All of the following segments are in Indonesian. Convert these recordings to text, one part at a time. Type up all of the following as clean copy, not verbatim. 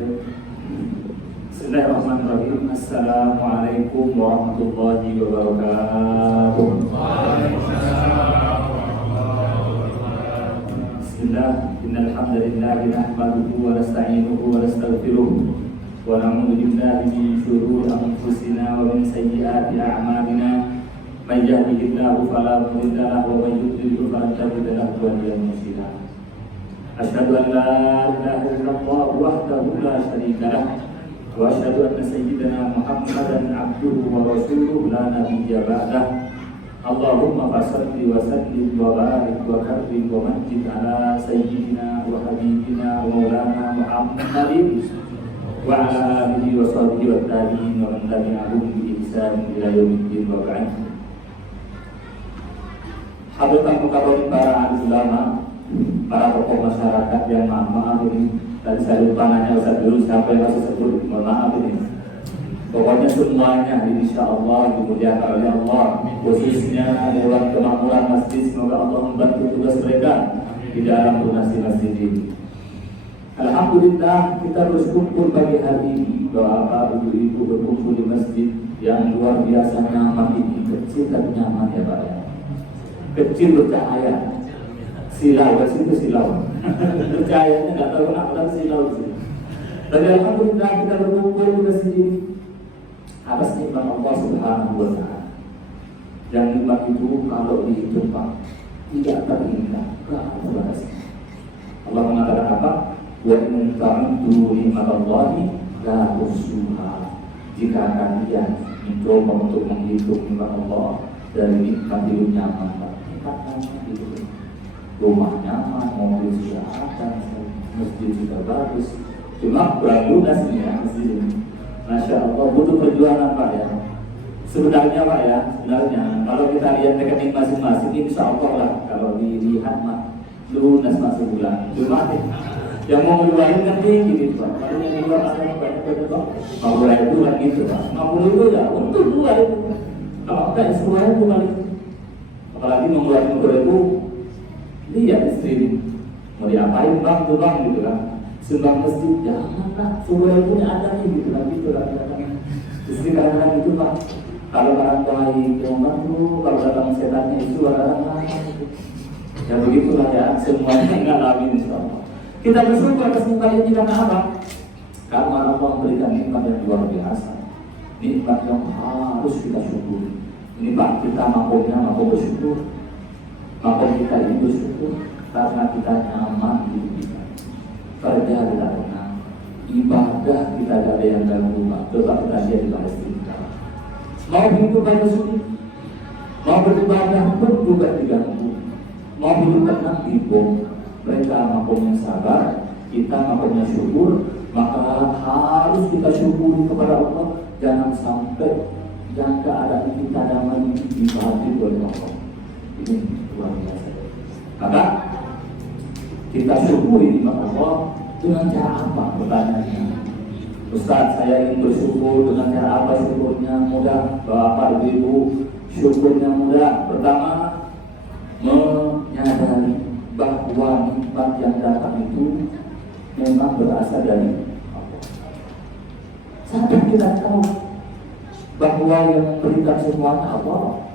Bismillahirrahmanirrahim. Assalamualaikum warahmatullahi wabarakatuh. Bismillah, innal hamdalillah nahmaduhu wa nasta'inuhu wa nastaghfiruh wa na'udzu billahi min shururi anfusina wa min sayyiati a'malina. May yahdihillahu fala mudilla lahu wa may yudlil fala tajida lahu waliyyan mursyida. Asyhadu an la ilaha illallah wahdahu la syarika lah wa asyhadu anna sayyidana Muhammadan abduhu wa rasuluhu la nabiyya ba'dah. Allahumma fasalli wa sallim wa barik wa karrim wa majid ala sayyidina wa habibina wa maulana Muhammadin wa ala alihi wa sahbihi wa tabi'in wa man tabi'ahum bi ihsan ila yaumiddin wa ba'd. Hadirkan mukabarin para ahli ulama, para tokoh masyarakat yang maaf ini. Tadi saya lupa nanya Ustaz dulu siapa yang masih sebut, mohon maaf ini. Pokoknya semuanya insya Allah dimuliakan oleh Allah, khususnya Dewan Kemakmuran Masjid. Semoga Allah membantu tugas mereka di dalam lunasi masjid ini. Alhamdulillah kita bersyukur pagi hari ini bahwa Bapak Ibu berkumpul di masjid yang luar biasa nyaman ini, kecil dan nyaman ya Pak ya. Kecil bercahaya, silau, ke situ silau. Bercahayanya nggak tahu kenapa tapi silau sih. Tapi alhamdulillah kita berkumpul di masjid ini atas nikmat Allah Subhanahu wa Ta'ala. Yang nikmat itu kalau dihitung Pak tidak terhingga ke atas. Allah mengatakan apa? Wa in ta'uddu nikmatallahi la tuhsuha. Jika kalian mencoba untuk menghitung nikmat Allah dari nikmat hidup nyaman, rumah nyaman, mobil sudah ada, masjid sudah bagus, cuma kurang lunas nih ya masjid ini. Masya Allah butuh perjuangan Pak ya. Sebenarnya Pak ya, sebenarnya kalau kita lihat rekening masing-masing, insya Allah lah kalau dilihat mah lunas masuk bulan. Cuma yang mau ngeluarin kan tinggi gitu Pak. Kalau yang keluar ada banyak Pak, 50.000 kan gitu Pak. 50.000 ya untuk dua itu. Kalau enggak semuanya bukan itu. Apalagi mengeluarkan 50.000, lihat istri mau diapain Bang tuh Bang gitu kan. Sumbang masjid, janganlah, semuanya punya ada nih gitu kan, gitu kan. Istri kadang-kadang itu Pak, kalau orang baik yang bantu, kalau datang setannya itu orang lain. Ya begitulah ya, semuanya ngalamin insyaallah. Kita bersyukur atas nikmat ini karena apa? Karena Allah memberikan nikmat yang luar biasa, nikmat yang harus kita syukuri. Ini Pak, kita makomnya makom bersyukur, makom kita ini bersyukur karena kita nyaman di kita. Kerja kita tenang, ibadah kita gak ada yang ganggu Pak. Coba kita lihat di Palestina. Mau hidup banyak sulit, mau beribadah pun juga diganggu, mau hidup tenang dibom. Mereka makomnya sabar, kita makomnya syukur. Maka harus kita syukuri kepada Allah. Jangan sampai yang keadaan kita damai dibahagi oleh Allah. Ini luar biasa. Maka kita syukuri nikmat Allah dengan cara apa? Pertanyaannya, Ustaz, saya ingin bersyukur dengan cara apa syukurnya? Mudah, Bapak Ibu, syukurnya mudah. Pertama, menyadari bahwa nikmat yang datang itu memang berasal dari Allah. Sampai kita tahu bahwa yang memberikan semuanya Allah,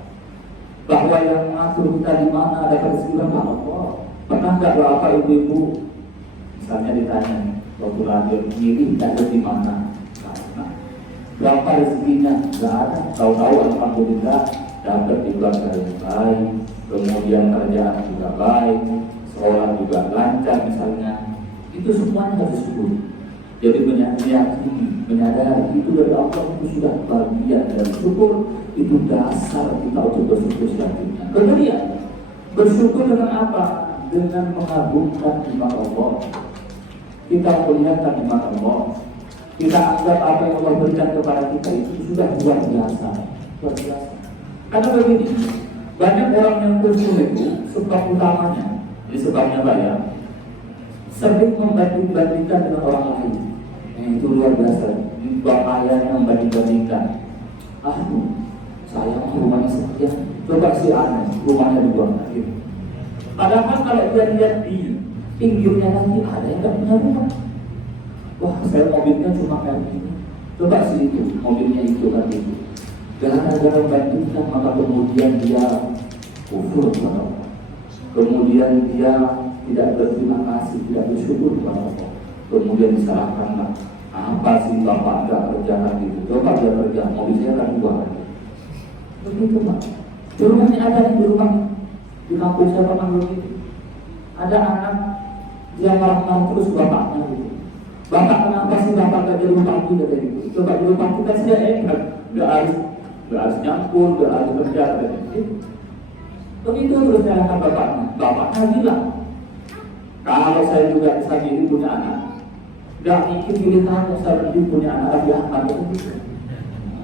bahwa yang mengatur kita di mana ada keseimbangan Allah. Pernah nggak Bapak Ibu misalnya ditanya waktu radio milih ada di mana? Nah, berapa rezekinya? Nggak ada. Tahu-tahu alhamdulillah dapat di keluarga yang baik, kemudian kerjaan juga baik, sekolah juga lancar misalnya. Itu semuanya harus syukur. Jadi menyadari itu dari Allah itu sudah bagian dari syukur. Itu dasar kita untuk bersyukur selanjutnya. Kemudian bersyukur dengan apa? Dengan mengagungkan nikmat Allah. Kita melihatkan nikmat Allah. Kita anggap apa yang Allah berikan kepada kita itu sudah luar biasa. Luar biasa. Karena begini, banyak orang yang bersyukur itu sebab utamanya, ini sebabnya banyak, sering membanding-bandingkan dengan orang lain. Itu luar biasa. Bahayanya membanding-bandingkan. Saya rumahnya sekian, coba si aneh rumahnya dibuang lagi. Padahal kalau dia lihat di pinggirnya lagi ada yang gak punya rumah. Wah, saya mobilnya cuma kayak gini. Coba sih itu, mobilnya itu kan itu. Gara-gara bandingkan, maka kemudian dia kufur kepada Allah. Kemudian dia tidak berterima kasih, tidak bersyukur kepada Allah. Kemudian disalahkan, apa sih bapak enggak kerjakan gitu? Coba dia kerja, mobil saya kan dua lagi. Begitu Pak. Di rumahnya ada di rumah, di kampung saya pernah begitu. Ada anak dia marah-marah terus bapaknya gitu. Bapak kenapa sih bapak gak di rumah pagi kata gitu? Coba di rumah kita sih enak, nggak harus nyampur, nggak harus kerja kata gitu. Begitu terus nyalakan bapaknya. Bapaknya bilang, kalau saya juga sendiri punya anak, nggak mungkin pilihannya saya sendiri punya anak Rabi Ahmad gitu.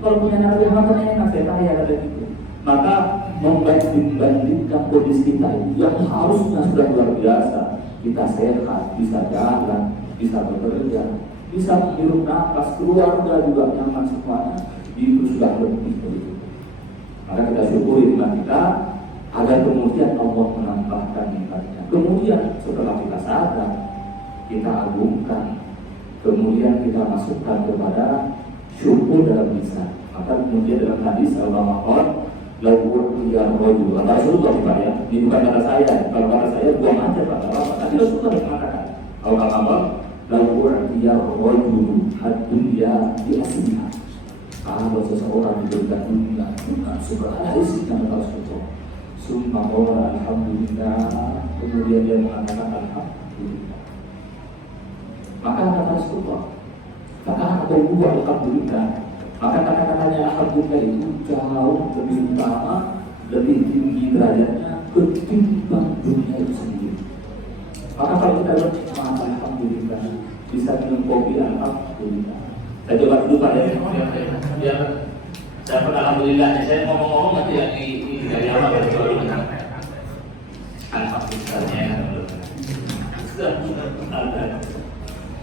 Kalau punya anak Rabi Ahmad kan enak saya kaya kata gitu. Maka membandingkan kondisi kita itu yang harusnya sudah luar biasa. Kita sehat, bisa jalan, bisa bekerja, bisa menghirup nafas, keluarga juga nyaman semuanya. Itu sudah lebih begitu. Maka kita syukuri iman kita agar kemudian Allah menambahkan nikmatnya. Kemudian setelah kita sadar, kita agungkan, kemudian kita masukkan kepada syukur dalam lisan. Maka kemudian dalam hadis Al-Baqarah lalu yang roju kata Rasulullah Pak ya, ini bukan kata saya. Kalau kata saya buang aja Pak. Tapi Rasulullah mengatakan kalau apa lalu yang roju hadunya di aslinya. Kalau seseorang diberikan dunia dengan segala isinya kata Rasulullah, summa qala alhamdulillah, kemudian dia mengatakan alhamdulillah. Maka kata Rasulullah, maka berbuat alhamdulillah. Maka kata-katanya alhamdulillah itu jauh lebih utama, lebih tinggi derajatnya ketimbang dunia itu sendiri. Maka kalau kita bernikmat alhamdulillah, bisa minum kopi alhamdulillah. Saya coba dulu Pak ya, saya pernah alhamdulillah. Saya ngomong-ngomong nanti yang di dari awal dari dulu.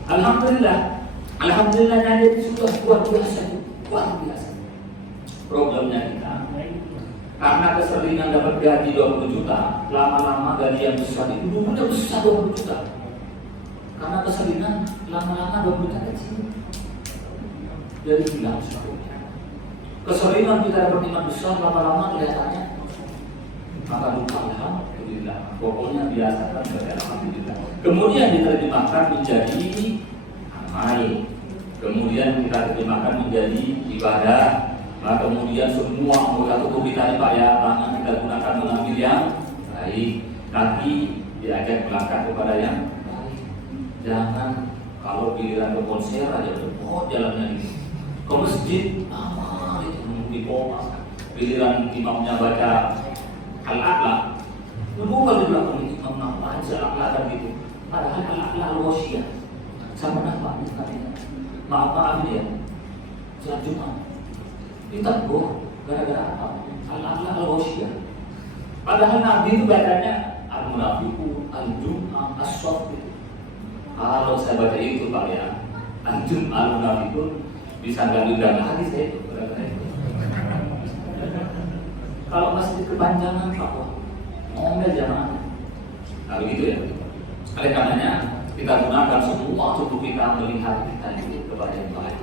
Alhamdulillah, alhamdulillahnya itu sudah luar biasa. Luar biasa. Problemnya kita karena keseringan dapat gaji 20 juta, lama-lama gaji yang besar itu dulunya besar 20 juta. Karena keseringan lama-lama 20 juta kecil. Jadi hilang sebetulnya. Keseringan kita dapat iman besar, lama-lama kelihatannya maka lupa alhamdulillah. Pokoknya biasakan saja alhamdulillah. Kemudian diterjemahkan menjadi amal. Kemudian kita terjemahkan menjadi ibadah. Nah, kemudian semua anggota tubuh kita ini Pak ya, tangan kita gunakan mengambil yang baik, kaki diajak melangkah kepada yang baik. Jangan kalau giliran ke konser aja jalannya gitu. Ke masjid lama itu di koma. Giliran imamnya baca al-a'la, bukan di belakang imam nama aja al-a'la gitu. Padahal al-a'la al-wasyiyah sama nama misalnya. Maaf ya, sholat Jumat ditegur gara-gara apa? Al-a'la al-wasyiyah. Padahal Nabi itu bacanya al-munafiqun, al-jum'ah, as-saff. Kalau saya baca itu Pak ya, al-jum'ah, al-munafiqun, bisa nggak diundang lagi saya itu. Kalau masih kepanjangan Pak, ngomel jangan. Nah begitu ya. Oleh karenanya kita gunakan semua tubuh kita melihat kita itu kepada yang baik.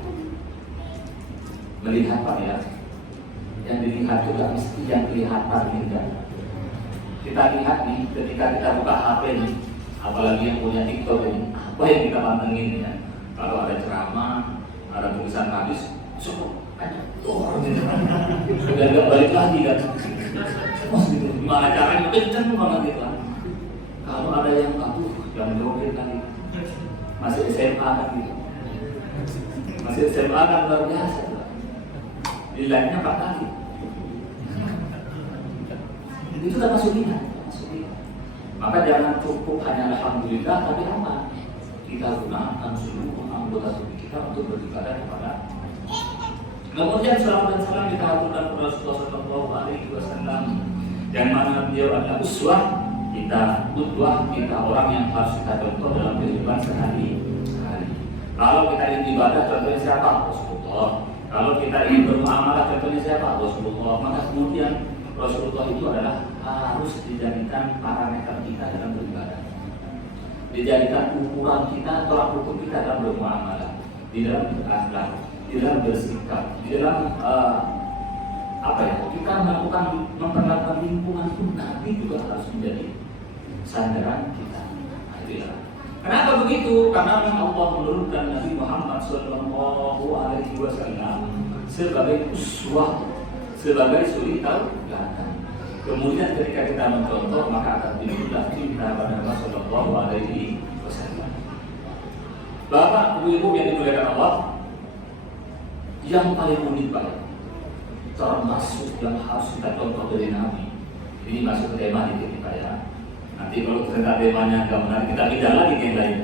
Melihat Pak ya, yang dilihat juga mesti yang kelihatan tidak. Kita lihat nih, ketika kita buka HP nih, apalagi yang punya TikTok ini, apa yang kita pantengin ya? Kalau ada ceramah, ada tulisan hadis, cukup ada sudah nggak balik lagi kan? Gimana caranya? Kenceng banget gitu kan? Kalau ada yang yang joget lagi, masih SMA kan gitu, masih SMA kan luar biasa. Nilainya 4 kali. Itu kan masuk minat. Maka jangan cukup hanya alhamdulillah, tapi apa? Kita gunakan seluruh anggota tubuh kita untuk beribadah kepada. Kemudian salam dan salam kita aturkan kepada Rasulullah Sallallahu Alaihi Wasallam, yang mana beliau adalah uswah kita, qudwah kita, orang yang harus kita contoh dalam kehidupan sehari-hari. Kalau kita ingin ibadah, contohnya siapa? Rasulullah. Kalau kita ingin bermuamalah, contohnya siapa? Rasulullah. Maka kemudian Rasulullah itu adalah harus dijadikan parameter kita dalam beribadah. dijadikan ukuran kita, tolak ukur kita dalam bermuamalah, di dalam berakhlak, di dalam bersikap, di dalam kita memperlakukan lingkungan pun Nabi juga harus menjadi sandaran kita. Kenapa begitu? Karena Allah menurunkan Nabi Muhammad SAW sebagai uswah, sebagai suri tauladan. Kemudian ketika kita mencontoh, maka akan timbullah cinta pada Nabi Sallallahu Alaihi Wasallam. Bapak, ibu-ibu yang dimuliakan Allah, yang paling unik banget, termasuk yang harus kita contoh dari Nabi. Ini masuk ke tema ini kita ya. Nanti kalau ternyata temanya nggak menarik, kita pindah lagi ke yang lain.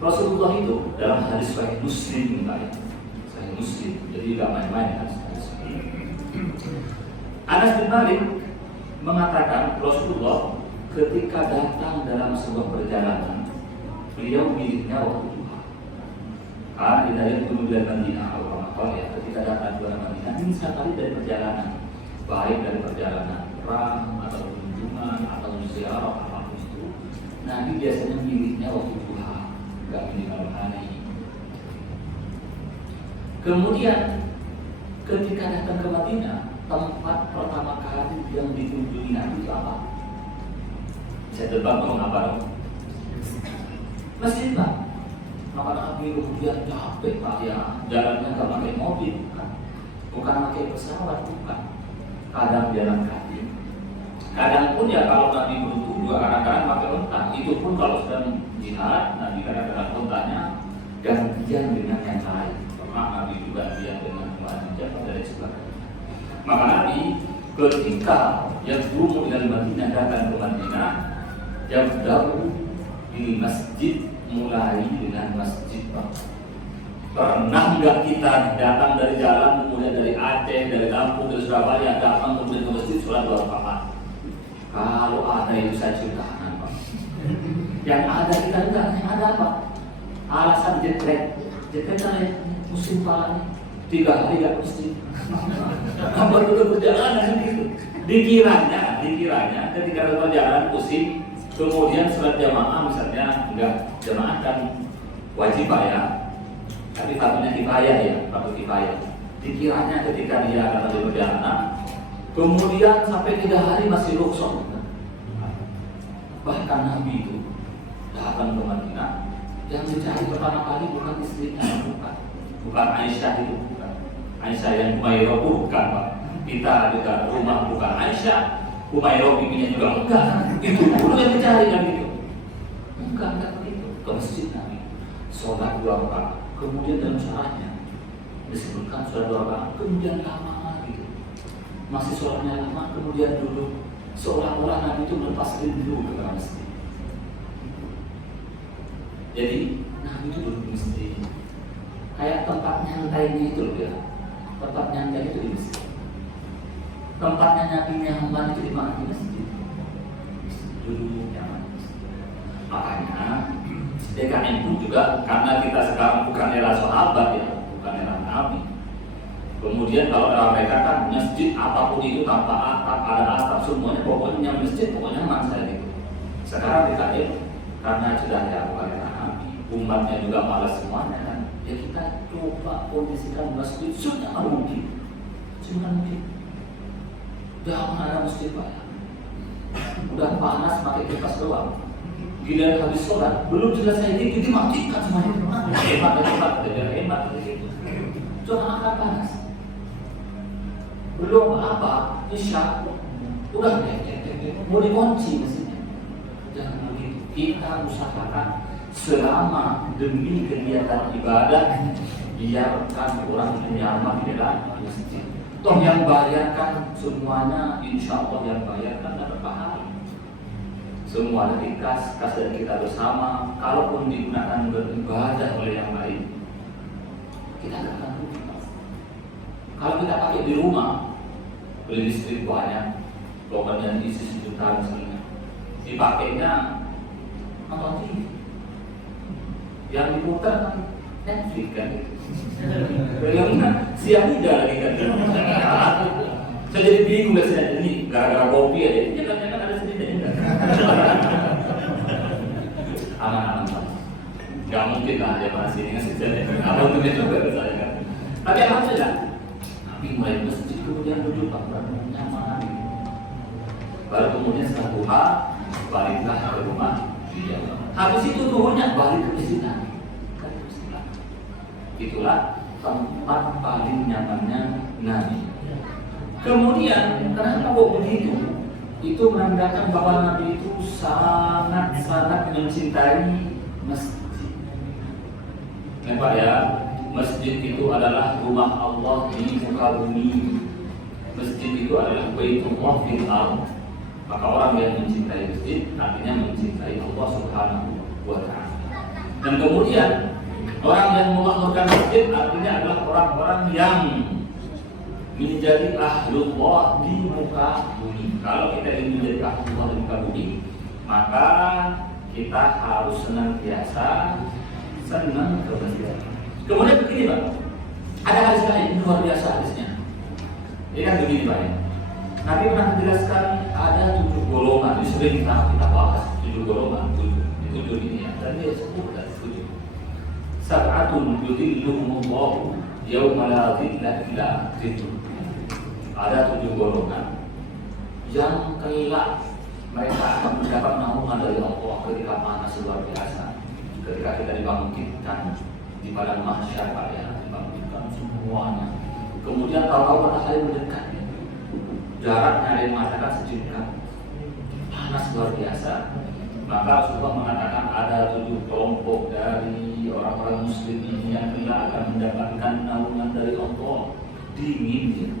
Rasulullah itu dalam hadis Sahih Muslim, Sahih Muslim, jadi nggak main-main hadis. Anas bin Malik mengatakan Rasulullah ketika datang dalam sebuah perjalanan, beliau miliknya waktu duha. Karena dari kemudian Madinah ya, ketika datang ke Madinah ini sekali dari perjalanan, baik dari perjalanan perang atau kunjungan atau ziarah apapun itu, Nabi biasanya miliknya waktu duha, nggak milik malam hari. Kemudian ketika datang ke Madinah, tempat pertama kali yang dikunjungi Nabi itu apa? Saya tebak apa dong? Masjid Pak. Maka Nabi kemudian capek Pak ya, jalannya nggak pakai mobil, bukan pakai pesawat, bukan. Kadang jalan kaki. Kadang pun ya kalau Nabi beruntung juga kadang-kadang pakai unta. Itu pun kalau sedang jihad, Nabi kadang-kadang untanya gantian dengan yang lain. Pernah Nabi juga dia dengan wanita dari sebagainya. Maka Nabi ketika yang dulu dari Madinah datang ke Madinah, yang dahulu di masjid, mulai dengan masjid Pak. Pernah nggak kita datang dari jalan, kemudian dari Aceh, dari Lampung, dari Surabaya, datang kemudian ke masjid sholat 2 rakaat? Kalau ada itu saya ceritakan Pak. Yang ada kita enggak, yang ada Pak. Alasan jetret kan musim panas 3 hari nggak masjid. Apa itu perjalanan itu? Dikiranya ketika ada perjalanan musim, kemudian sholat jamaah misalnya enggak, jamaah kan wajib Pak ya, tapi fardunya kifayah ya, fardu kifayah. Dikiranya ketika dia akan ada perjalanan, kemudian sampai 3 hari masih rukhsah. Bahkan Nabi itu datang ke Madinah, yang dicari pertama kali bukan istrinya, bukan Aisyah itu, bukan Aisyah yang Humairah, bukan Pak. Kita juga rumah bukan Aisyah, Humairah bibinya juga enggak. Itu dulu yang dicari kan gitu. Enggak begitu. Ke masjid Nabi, sholat 2 rakaat. Kemudian dalam syaratnya disebutkan sholat 2 rakaat, kemudian lama gitu. Masih sholatnya lama, kemudian duduk. Seolah-olah Nabi itu melepas rindu ke masjid. Jadi Nabi itu duduk di masjid. Kayak tempat nyantainya itu loh ya. Tempat nyantai itu di masjid. Tempatnya Nabi nyaman itu di mana? Di masjid. Duduk nyaman. Makanya DKM pun juga, karena kita sekarang bukan era sahabat ya, bukan era Nabi. Kemudian kalau era mereka kan masjid apapun itu tanpa atap, ada atap semuanya, pokoknya masjid pokoknya nyaman saya gitu. Sekarang DKM karena sudah ya bukan era Nabi, umatnya juga malas semuanya kan. Ya kita coba kondisikan masjid senyaman mungkin. Jangan ada masjid Pak. Udah panas pakai kipas doang. Giliran habis sholat, belum selesai dikit dimatikan semuanya. Hebat begitu. Cuma akan panas. Belum apa, isya udah mau dikunci masjidnya. Jangan begitu. Kita usahakan selama demi kegiatan ibadah, biarkan orang nyaman di dalam masjid. Toh yang bayarkan semuanya, insya Allah yang bayarkan dapat pahala. Semua dari kas dari kita bersama. Kalaupun digunakan beribadah oleh yang lain, kita tidak akan rugi. Kalau kita pakai di rumah, beli listrik banyak, pokoknya isi sejuta misalnya, dipakainya nonton TV. Yang diputar kan Netflix kan. Karena sianida lagi kan. Saya jadi bingung biasanya ini gara-gara kopi aja. Jangan ada sedikit enggak. mungkin lah dia masih ini ngasih jalan. Apa untungnya juga saya kan. Tapi alhamdulillah, Nabi mulai masjid kemudian duduk nyaman. Baru kemudian setelah duha baliklah ke rumah dia. Habis itu duhurnya balik ke masjid lagi. Itulah tempat paling nyamannya Nabi. Kemudian kenapa kok begitu? Itu menandakan bahwa Nabi itu sangat-sangat mencintai masjid. Ya Pak ya, masjid itu adalah rumah Allah di muka bumi. Masjid itu adalah Baitullah fil ardh. Maka orang yang mencintai masjid artinya mencintai Allah Subhanahu wa Ta'ala. Dan kemudian orang yang memakmurkan masjid artinya adalah orang-orang yang menjadi ahlullah di muka bumi. Kalau kita ingin menjadi ahlullah di muka bumi, maka kita harus senantiasa senang ke masjid. Kemudian begini Pak, ada hadis lain luar biasa hadisnya. Ini kan begini Pak ya. Nabi pernah menjelaskan ada 7 golongan. Ini sering kita bahas 7 golongan, 7 ini ya. Dan dia sebut dari 7. Sab'atun yudhilluhumullahu yauma la dhilla illa dhilluh. Ada 7 golongan yang kelak mereka akan mendapat naungan dari Allah ketika panas luar biasa. Ketika kita dibangkitkan di padang mahsyar Pak ya, dibangkitkan semuanya. Kemudian tahu-tahu matahari mendekat. Jaraknya ada yang mengatakan sejengkal, panas luar biasa. Maka Rasulullah mengatakan ada 7 kelompok dari orang-orang muslim ini yang kelak akan mendapatkan naungan dari Allah, dingin,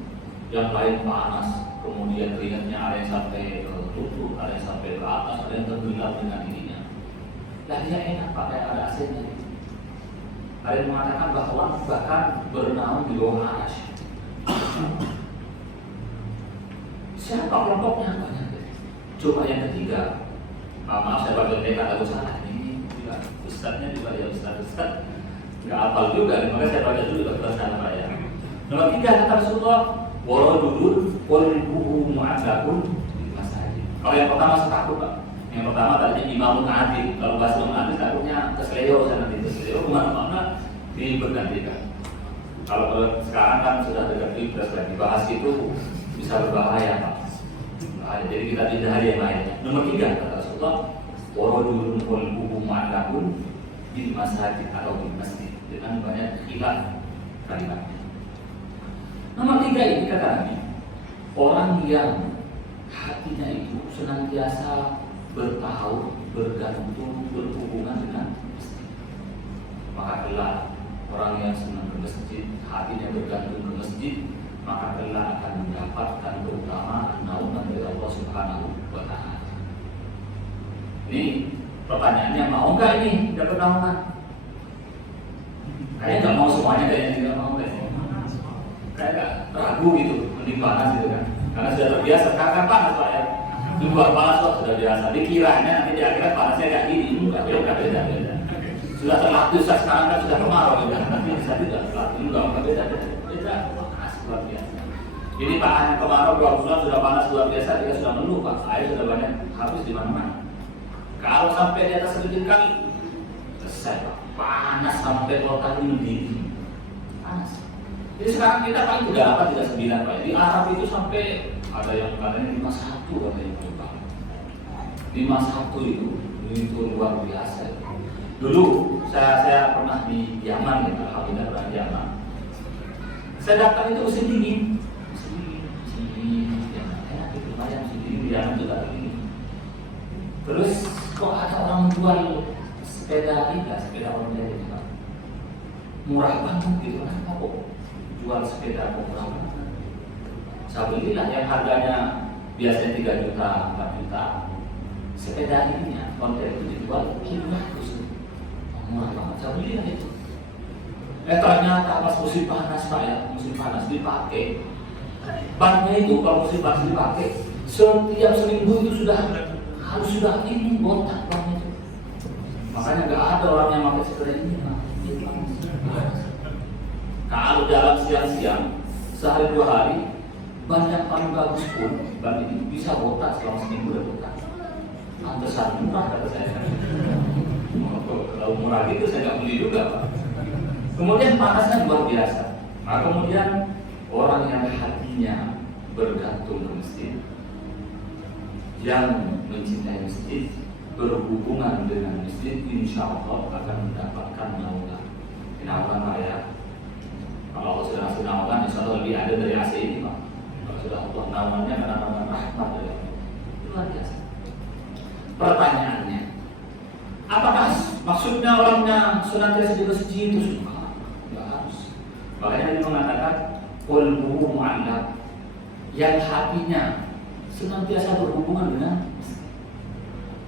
yang lain panas. Kemudian keringatnya ada yang sampai ke lutut, ada yang sampai ke atas, ada yang tenggelam dengan dirinya. Dan dia enak pakai ada AC-nya. Ada yang mengatakan bahwa bahkan bernaung di bawah arasy. Siapa kelompoknya? Banyak. Coba yang ketiga. Maaf saya baca mereka ada salah ini juga. Ustadznya juga ya Ustadz nggak hafal juga. Maka saya baca dulu bahasa saya. Nomor 3 kata Rasulullah, waradudul qalbuhu mu'adzabun di masjid. Kalau yang pertama setakut Pak. Yang pertama tadinya imamun adil. Kalau bahasa imamun adil takutnya kesleo sana di kesleo mana ini bergantikan. Kalau sekarang kan sudah ada pilpres lagi, bahas itu bisa berbahaya Pak. Jadi kita tidak hari yang lain. Nomor 3 kata Rasulullah, waradudul qalbuhu mu'adzabun di masjid atau di masjid dengan banyak khilaf kalimat. Nomor 3 ini kata Nabi, orang yang hatinya itu senantiasa bertaut, bergantung, berhubungan dengan masjid. Maka kelak orang yang senang ke masjid, hatinya bergantung ke masjid, maka kelak akan mendapatkan keutamaan naungan dari Allah Subhanahu wa Ta'ala. Ini pertanyaannya, mau nggak ini dapat naungan? Kayaknya nggak mau semuanya, kayaknya tidak mau deh. Kayak ragu gitu, mending panas gitu kan. Karena sudah terbiasa, sekarang panas Pak ya. Di luar panas kok sudah biasa. Dikiranya nanti di akhirat panasnya kayak gini, enggak beda. Sudah terlatih sekarang kan sudah kemarau gitu. Nanti bisa tidak terlatih, enggak beda. Panas luar biasa. Ini Pak hanya kemarau 2 bulan sudah panas luar biasa, dia sudah mengeluh Pak. Air sudah banyak habis di mana-mana. Kalau sampai di atas 1 jengkal, selesai Pak. Panas sampai total mendidih. Panas. Jadi sekarang kita paling 38, 39 Pak. Di Arab itu sampai ada yang katanya 51 katanya Pak. 51 itu luar biasa. Dulu saya pernah di Yaman ya, alhamdulillah pernah di Yaman. Saya datang itu musim dingin. Musim dingin. Enak itu lumayan musim dingin di Yaman juga begini. Terus kok ada orang jual sepeda online itu Pak. Murah banget gitu kan kok. Jual sepeda murah banget. Saya belilah yang harganya biasanya 3 juta, 4 juta. Sepeda ini ya, konten itu dijual 500. Murah banget, saya belilah itu. Ternyata pas musim panas Pak ya, musim panas dipakai. Bannya itu kalau musim panas dipakai, setiap seminggu itu harus sudah ini botak bannya itu. Makanya nggak ada orang yang pakai sepeda ini Pak. Kalau jalan siang-siang, sehari 2 hari, ban yang paling bagus pun, ban ini bisa botak selama seminggu udah botak. Pantesan murah kata saya. Kalau murah gitu saya nggak beli juga Pak. Kemudian panasnya luar biasa. Nah kemudian orang yang hatinya bergantung ke masjid, yang mencintai masjid, berhubungan dengan masjid, insya Allah akan mendapatkan naungan. Naungan Pak ya. Kalau Allah sudah ngasih naungan, insya Allah lebih ada dari AC ini Pak. Kalau sudah Allah naungannya karena naungan rahmat dari Allah. Luar biasa. Pertanyaannya, apakah maksudnya orangnya senantiasa di masjid itu suka? Tidak harus. Makanya dia mengatakan qalbuhu mu'allaq, yang hatinya senantiasa berhubungan dengan masjid.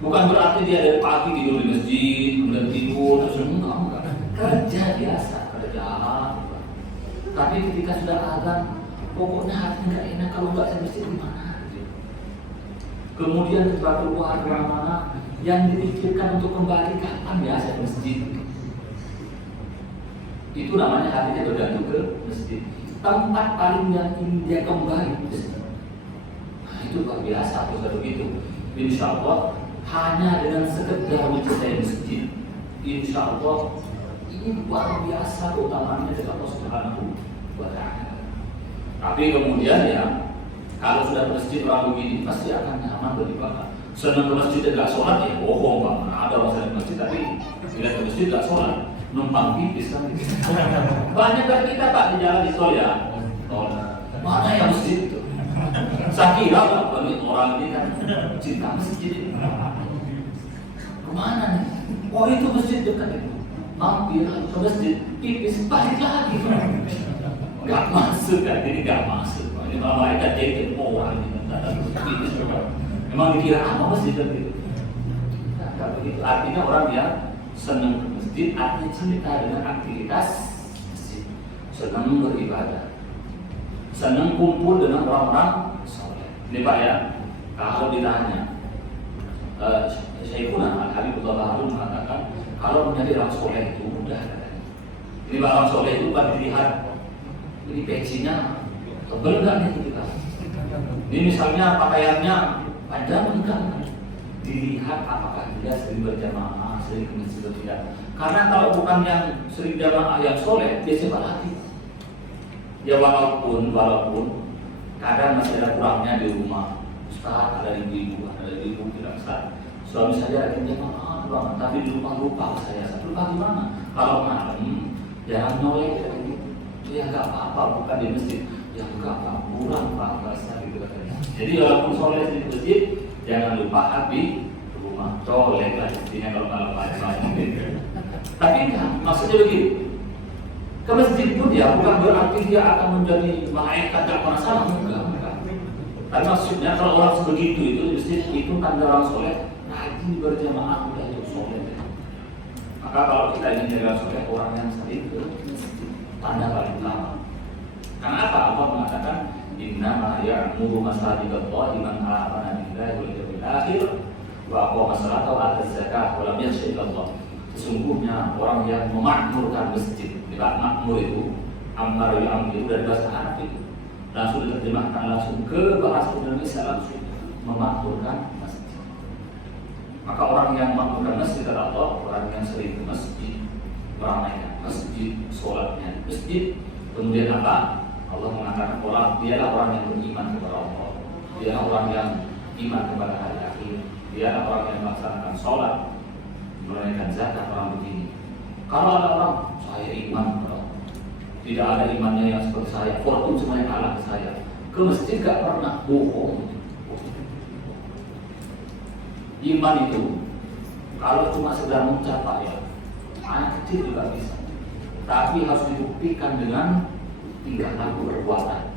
Bukan berarti dia dari pagi tidur di masjid, kemudian tidur terus enggak. Kerja biasa, kerja. Tapi ketika sudah azan, pokoknya hatinya nggak enak kalau nggak ke masjid gimana? Kemudian ketika keluar mana yang dipikirkan untuk kembali kapan ya saya ke masjid. Itu namanya hatinya bergantung ke masjid. Tempat paling yang ingin dia kembali masjid. Nah, itu luar biasa kalau begitu. Insya Allah hanya dengan sekedar mencintai masjid, insya Allah ini luar biasa keutamaannya dari Allah Subhanahu wa Ta'ala. Tapi kemudian ya, kalau sudah ke masjid orang begini pasti akan nyaman bagi Bapak. Senang ke masjid tidak sholat ya bohong Pak. Ada orang senang ke masjid tapi tidak ke masjid tidak sholat, numpang pipis kan. Banyak dari kita Pak di jalan di tol ya. Mana yang masjid itu? Saya kira Pak, orang ini kan cinta masjid. Kemana nih? Oh itu masjid dekat itu. Mampir ke masjid, pipis balik lagi. Gak masuk kan? Ini gak masuk. Ini malaikat jadi orang ini. Memang dikira apa masjid itu? Nah, begitu. Artinya orang yang senang ke masjid, artinya cinta dengan aktivitas masjid, senang beribadah, senang kumpul dengan orang-orang soleh. Ini Pak ya, kalau ditanya, Syekhuna Al-Habibullah Harun mengatakan kalau menjadi orang soleh itu mudah. Ini orang soleh itu bukan dilihat ini pecinya tebal nggak nih kita. Ini misalnya pakaiannya panjang enggak. Dilihat apakah dia sering berjamaah, sering ke masjid atau tidak. Karena kalau bukan yang sering jamaah yang soleh, biasanya berhati. Ya walaupun kadang masih ada kurangnya di rumah. Ustaz ada ibu, tidak Ustaz. Suami saya lagi jamaah banget, tapi di rumah lupa saya. Lupa gimana? Kalau malam jangan noleh kayak gitu. Ya nggak apa-apa, bukan di masjid. Ya nggak apa-apa, kurang Pak bahasa gitu katanya. Jadi walaupun soleh di masjid, jangan lupa habis rumah. Soleh lah istrinya kalau malam-malam. Tapi enggak, maksudnya begini. Ke masjid pun ya bukan berarti dia akan menjadi malaikat gak pernah salah, enggak. Tapi maksudnya kalau orang sebegitu itu di masjid itu tanda orang soleh. Rajin berjamaah udah itu soleh. Maka kalau kita ingin jadi orang soleh, orang yang sering itu tanda paling utama. Karena apa? Allah mengatakan innama ya'muru masajidallah liman amana billahi wal yawmil akhir wa aqama sholata wa ata zakata wa lam yakhsha illallah. Sesungguhnya orang yang memakmurkan masjid, makmur itu amar ya'mur itu dari bahasa Arab itu. Langsung diterjemahkan langsung ke bahasa Indonesia langsung memakmurkan masjid. Maka orang yang memakmurkan masjid adalah orang yang sering ke masjid, meramaikan masjid, sholatnya masjid. Kemudian apa? Allah mengatakan dialah orang yang beriman kepada Allah. Dialah orang yang iman kepada hari akhir. Dialah orang yang melaksanakan sholat, menunaikan zakat. Orang begini. Kalau ada orang saya iman kepada Allah, tidak ada imannya yang seperti saya, fortune semuanya kalah ke saya, ke masjid gak pernah, bohong. Iman itu kalau cuma sekedar mencapai ya, anak kecil juga bisa. Tapi harus dibuktikan dengan tingkatan perbuatan.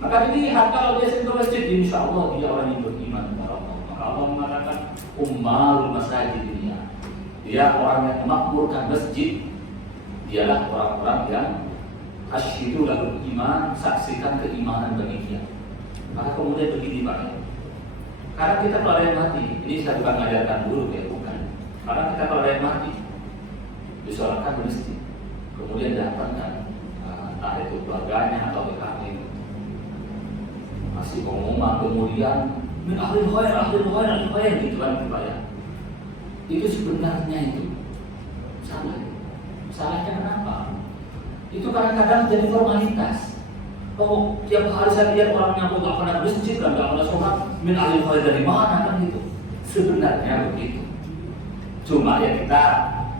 Maka dilihat kalau dia sering ke masjid, insya Allah dia orang yang beriman kepada Allah. Maka Allah mengatakan ummarul masajid dunia. Dia orang yang memakmurkan masjid. Dialah orang-orang yang asyhidu lahul iman, saksikan keimanan bagi dia. Maka kemudian begini Pak. Karena kita kalau ada yang mati, ini saya bukan mengajarkan dulu ya, bukan. Karena kita kalau ada yang mati, disolatkan di masjid. Kemudian datang kan, entah itu keluarganya atau PKP, masih pengumuman, kemudian min ahlil khair gitu kan Pak ya. Itu sebenarnya itu salah. Salahnya kenapa? Itu kadang-kadang jadi formalitas. Oh, tiap hari saya lihat orang yang nggak pernah masjid kan, nggak pernah sholat, min alil khair dari mana kan gitu. Sebenarnya begitu. Cuma ya kita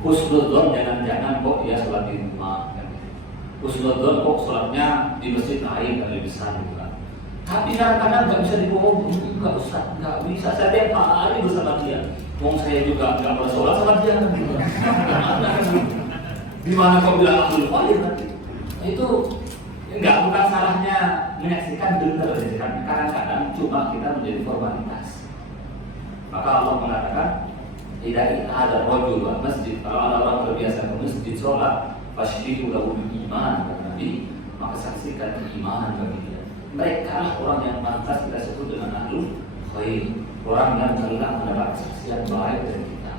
husnudzon, jangan-jangan kok dia sholat di rumah. Kan. Husnudzon kok sholatnya di masjid lain kan lebih besar gitu kan. Tapi kadang-kadang nggak bisa dibohong, nggak usah, nggak bisa. Saya tiap hari bersama dia. Wong saya juga nggak pernah sholat sama dia kan gitu. Di mana kau bilang Abdul Qadir kan? Itu enggak, bukan salahnya menyaksikan benar karena kadang-kadang cuma kita menjadi formalitas. Maka Allah mengatakan tidak ada rojul di masjid. Kalau ada orang terbiasa ke masjid sholat, fashhidu lahu bil iman, kata Nabi, maka saksikan keimanan bagi dia. Mereka lah orang yang pantas kita sebut dengan ahlul khair, orang yang telah mendapat kesaksian baik dari kita.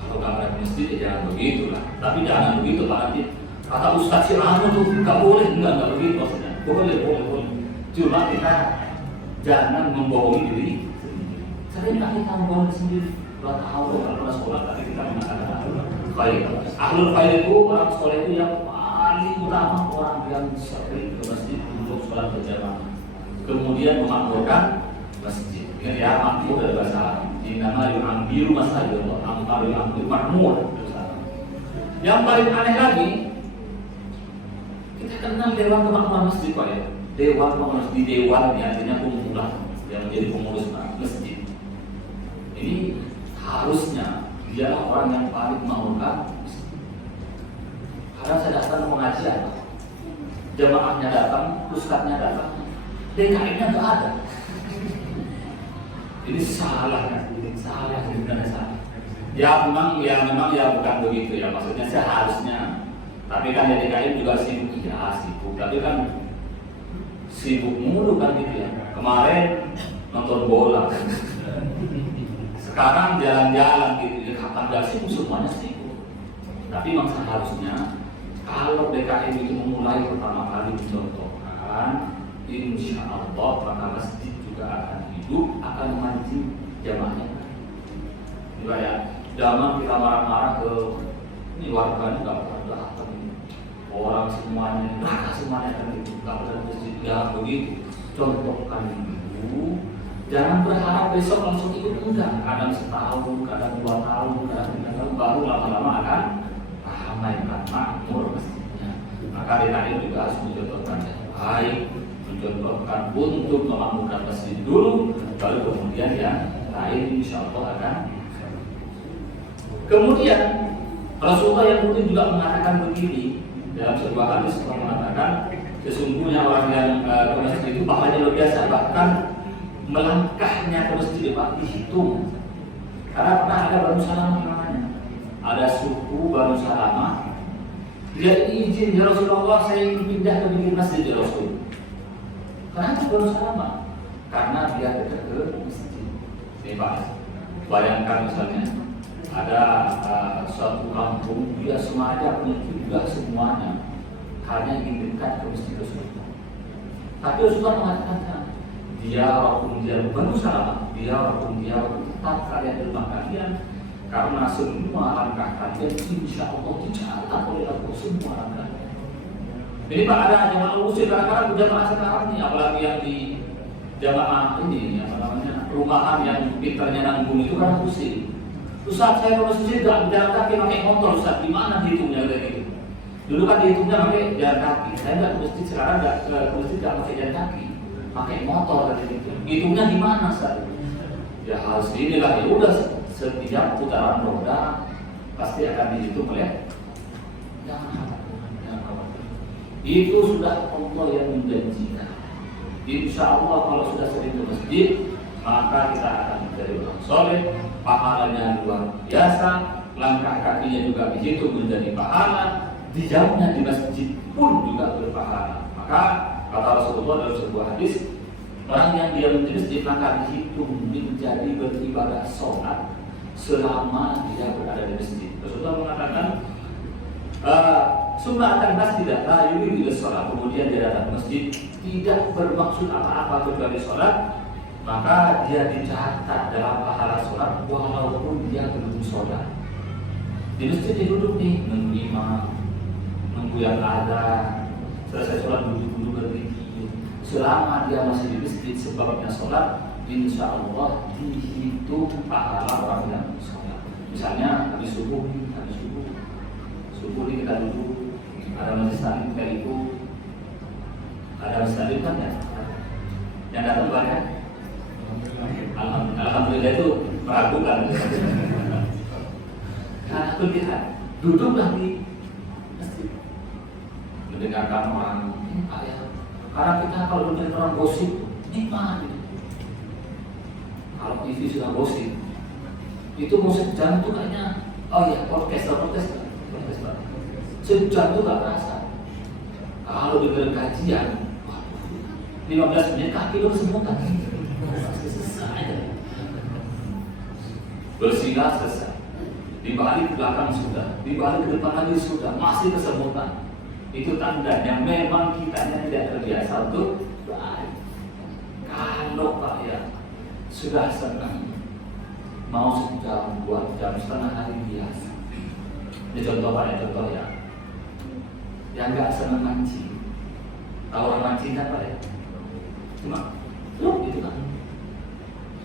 Kalau nggak ada masjid ya jangan begitulah. Tapi jangan begitu Pak Nanti. Kata Ustaz si Anu tuh nggak boleh, enggak begitu maksudnya. Boleh. Cuma kita jangan membohongi diri sendiri. Sering kita membohongi sendiri. Kalau tahu kalau pernah sholat, tapi kita mengatakan ahlul khair. Ahlul khair itu orang sholat itu yang paling utama, orang yang sering ke masjid untuk sholat berjamaah. Kemudian memakmurkan masjid. Ingat ya, makmur dari bahasa Arab. Innama yu'ambiru masajidallah, amar yu'ambiru makmur. Yang paling aneh lagi, kita kenal dewan kemakmuran masjid Pak ya. Dewan kemakmuran di dewan ini artinya kumpulan yang menjadi pengurus masjid. Ini harusnya dia orang yang paling memakmurkan masjid. Karena saya datang ke pengajian, jamaahnya datang, ustadznya datang, DKM-nya nggak ada. Ini salah kan? Salah, sebenarnya salah. Ya memang bukan begitu ya, maksudnya seharusnya. Tapi kan DKM juga sibuk, ya sibuk. Tapi kan sibuk mulu kan gitu ya. Kemarin nonton bola, sekarang jalan-jalan gitu. Kapan gak sibuk semuanya sibuk. Tapi memang seharusnya kalau DKM itu memulai pertama kali mencontohkan, insya Allah maka masjid juga akan hidup, akan memancing jamaahnya. Juga ya, zaman kita marah-marah ke ini warganya nggak pernah datang, orang semuanya kan gitu, nggak pernah masjid, ya begitu. Contohkan dulu, jangan berharap besok langsung ikut, enggak. Kadang setahun, kadang 2 tahun, kadang 3 tahun, baru lama-lama akan ramai kan makmur masjidnya. Maka DKM juga harus mencontohkan yang baik, mencontohkan untuk memakmurkan masjid dulu, baru kemudian yang lain insya Allah akan. Kemudian Rasulullah yang mungkin juga mengatakan begini dalam sebuah hadis, mengatakan sesungguhnya orang yang ke masjid itu pahalanya luar biasa, bahkan melangkahnya ke masjid Pak dihitung. Karena pernah ada Banu Salamah namanya, ada suku Banu Salamah, dia izin ya Rasulullah, saya ingin pindah ke bikin masjid ya Rasul. Kenapa Banu Salamah? Karena dia dekat ke masjid. Ini Pak, bayangkan misalnya ada suatu kampung, dia sengaja juga semuanya karena ingin dekat ke masjid Rasulullah. Tapi Rasulullah mengatakan, dia walaupun dia Banu Salamah, dia walaupun dia tetap kalian di rumah kalian, karena semua langkah kalian insya Allah dicatat oleh Allah semua langkah. Jadi Pak, ada jamaah usir kadang-kadang jamaah sekarang nih, apalagi yang di jamaah ini apa namanya rumahan yang pinternya nanggung itu kan usir. Ustaz, saya ke masjid gak berjalan kaki pakai motor, Ustaz, gimana dihitungnya kayak gitu? Dulu kan dihitungnya pakai jalan kaki, saya nggak ke masjid, sekarang nggak ke masjid nggak pakai jalan kaki, pakai motor kayak gitu. Hitungnya gimana, Ustaz? Ya harus inilah, ya udah setiap putaran roda pasti akan dihitung oleh. Jangan khawatir. Itu sudah Allah yang menjanjikan. Insya Allah kalau sudah sering ke masjid, maka kita akan menjadi orang soleh, pahalanya luar biasa, langkah kakinya juga dihitung menjadi pahala, di jamnya di masjid pun juga berpahala. Maka kata Rasulullah dalam sebuah hadis, orang yang diam di masjid maka dihitung menjadi beribadah sholat selama dia berada di masjid. Rasulullah mengatakan, summa akan masjid la yuridu sholat, kemudian dia datang ke masjid tidak bermaksud apa-apa kecuali sholat, maka dia dicatat dalam pahala sholat walaupun dia belum sholat. Di masjid dia duduk nih, nunggu imam, nunggu yang ada. Selesai sholat duduk berdiri. Selama dia masih di masjid sebabnya sholat, insya Allah dihitung pahala orang yang sholat. Misalnya habis subuh ini kita duduk, ada masjid salim kayak itu, ada masjid salim kan ya, yang datang banyak. Alhamdulillah itu meragukan. Karena aku lihat duduklah di masjid, mendengarkan orang ayat. Karena kita kalau mendengar orang gosip nikmat gitu. Kalau TV sudah gosip, itu musik jam itu kayaknya, oh ya podcast. Sejam itu gak terasa. Kalau dengar kajian, 15 menit kaki lu semutan. Selesai. Bersihlah selesai. Di balik belakang sudah, di balik depan lagi sudah, masih kesemutan. Itu tandanya memang kitanya tidak terbiasa untuk baik. Kalau Pak ya sudah senang, mau sejam, 2 jam, setengah hari biasa. Ini contoh Pak ya, contoh ya. Yang nggak senang mancing, tahu orang mancing kan Pak ya? Cuma, gitu kan.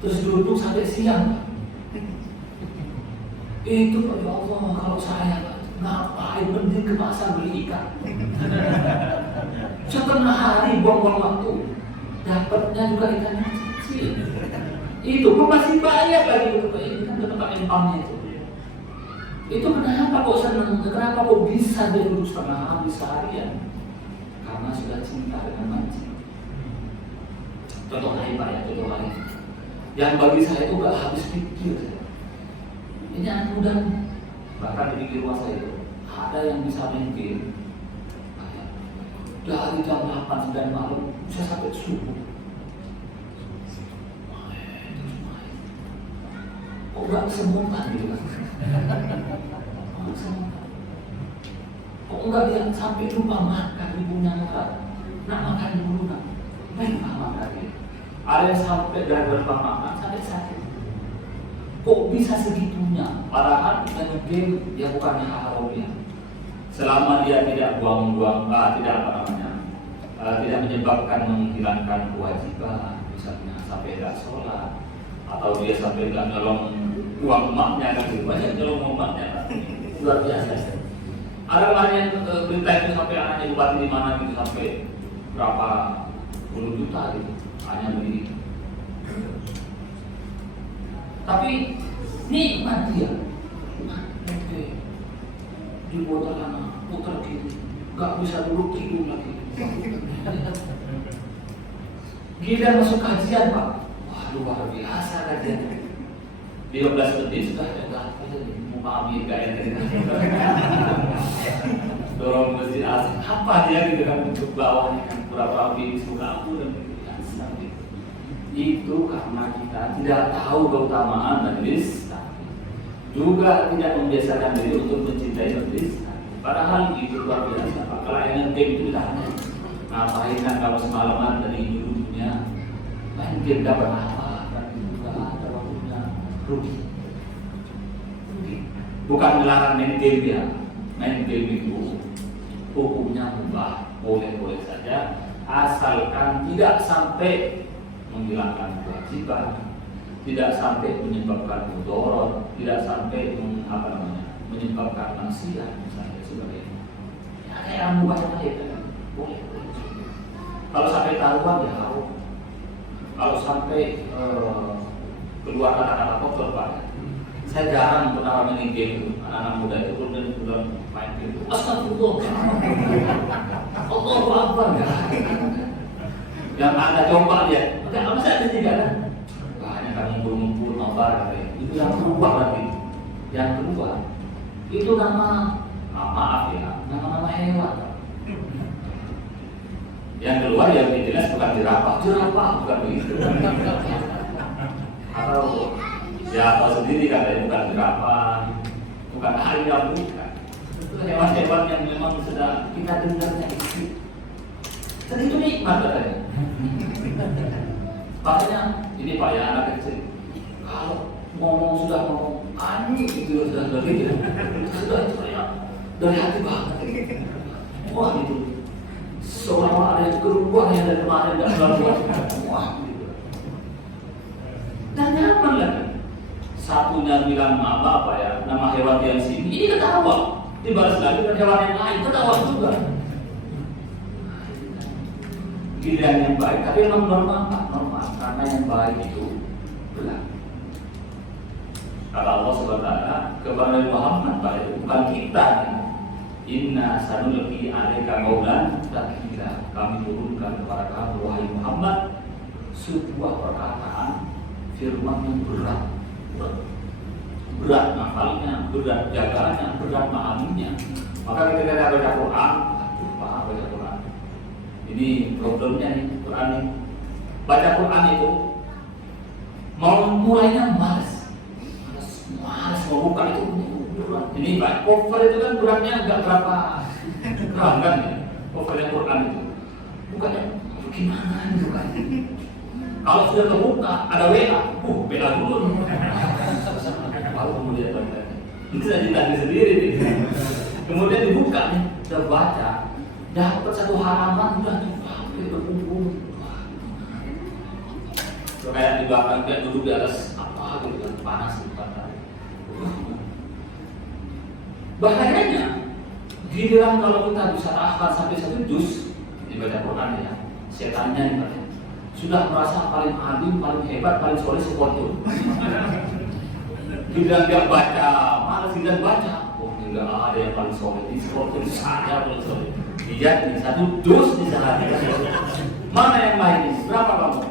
Terus duduk sampai siang. Itu Pak ya Allah, kalau saya ngapain mending ke pasar beli ikan. Setengah hari buang-buang waktu, dapatnya juga ikan yang kecil. Itu pun masih banyak lagi itu Pak, ini kan tempat empangnya itu. Itu kenapa kok senang? Kenapa kok bisa dia duduk setengah hari seharian? Karena sudah cinta dengan mancing. Contoh lain Pak ya, contoh lain. Yang bagi saya itu gak habis pikir. Ini anak muda, bahkan di rumah saya itu ada yang bisa main game dari jam 8, 9 malam bisa sampai subuh. Kok gak semutan gitu kan? Kok enggak dia sampai lupa makan, ibunya nak makan dulu nak, lupa makan dia. Ada yang sampai gara-gara lupa makan sampai sakit. Kok bisa segitunya? Padahal dengan game dia bukannya haram ya. Selama dia tidak buang-buang, tidak menyebabkan menghilangkan kewajiban, misalnya sampai tidak sholat, atau dia sampai tidak nyolong uang emaknya, kan banyak nyolong emaknya, luar biasa. Ada orang yang berita itu sampai anaknya bupati di mana gitu sampai berapa puluh juta gitu hanya beli. Tapi nikmat dia, di botol anak putar kiri, nggak bisa duduk tidur lagi. Gila masuk kajian Pak, wah luar biasa kajian. 15 menit sudah ada muka amir kayak dorong masjid asing apa dia gitu kan untuk bawahnya kan pura-pura di suka aku dan biasa gitu. Itu karena kita tidak tahu keutamaan majelis juga tidak membiasakan diri untuk mencintai majelis. Padahal itu luar biasa. Pelayanan game itu tidak hanya ngapain kan kalau semalaman dari hidupnya main game dapat apa dan juga ada waktunya rugi. Bukan melarang main game ya, main game itu hukumnya mubah, boleh-boleh saja asalkan tidak sampai menghilangkan kewajiban, tidak sampai menyebabkan mudarat, tidak sampai menyebabkan maksiat misalnya sebagainya. Ya kayak yang mubah yang lain kan boleh. Kalau sampai taruhan ya haram. Kalau sampai keluar kata-kata kotor Pak. Saya jarang pernah main game itu. Anak-anak muda itu belum main game. Astagfirullah. Allahu Akbar. Yang ada coba dia. Enggak masa ada tiga kan? Hanya kami ngumpul nobar itu yang berubah lagi. Yang kedua itu nama maaf ya, nama hewan. Yang keluar yang jelas bukan jerapah bukan begitu. Atau ya tahu sendiri katanya bukan jerapah, bukan ayam, bukan. Itu hewan-hewan yang memang sudah kita dengarnya itu. Dan itu nikmat katanya. Makanya ini Pak ya anak kecil. Kalau sudah ngomong Ani itu sudah begitu, sudah teriak dari hati banget. Wah itu, seolah ada yang keluar yang dari kemarin nggak keluar. Wah gitu. Dan nyaman lagi. Satunya bilang apa ya, nama hewan yang sini, ini ketawa. Dibalas lagi dengan hewan yang lain, ketawa juga. Giliran yang baik, tapi memang normal Pak, normal. Karena yang baik itu berat. Kata Allah SWT kepada Muhammad baik, bukan kita. Inna sanulqi 'alaika qawlan tsaqila. Kami turunkan kepada kamu wahai Muhammad sebuah perkataan firman yang berat. Berat nafalnya, berat jaganya, berat memahaminya. Maka ketika kita baca Quran, baca Quran. Ini problemnya nih, Quran nih. Baca Quran itu mau mulainya malas mau buka itu berat. Ini Pak, cover itu kan beratnya nggak berapa gram kan ya, covernya Quran itu. Bukanya gimana itu kan? Kalau sudah terbuka, ada WA, WA dulu. Kalau kemudian baca, bisa ditanya sendiri nih. Kemudian dibuka nih, sudah baca, dapat satu halaman udah dipakai berkumpul. Kayak di belakang kayak duduk di atas apa gitu kan, panas di pantai. Bahayanya, giliran kalau kita bisa tahan sampai satu juz dibaca Quran ya, setannya nih sudah merasa paling alim, paling hebat, paling soleh sekolah. Giliran nggak baca, malas giliran baca. Oh nggak ada yang paling soleh di sekolah saja paling soleh. Dia ini satu juz di sana. Mana yang lain? Berapa kamu?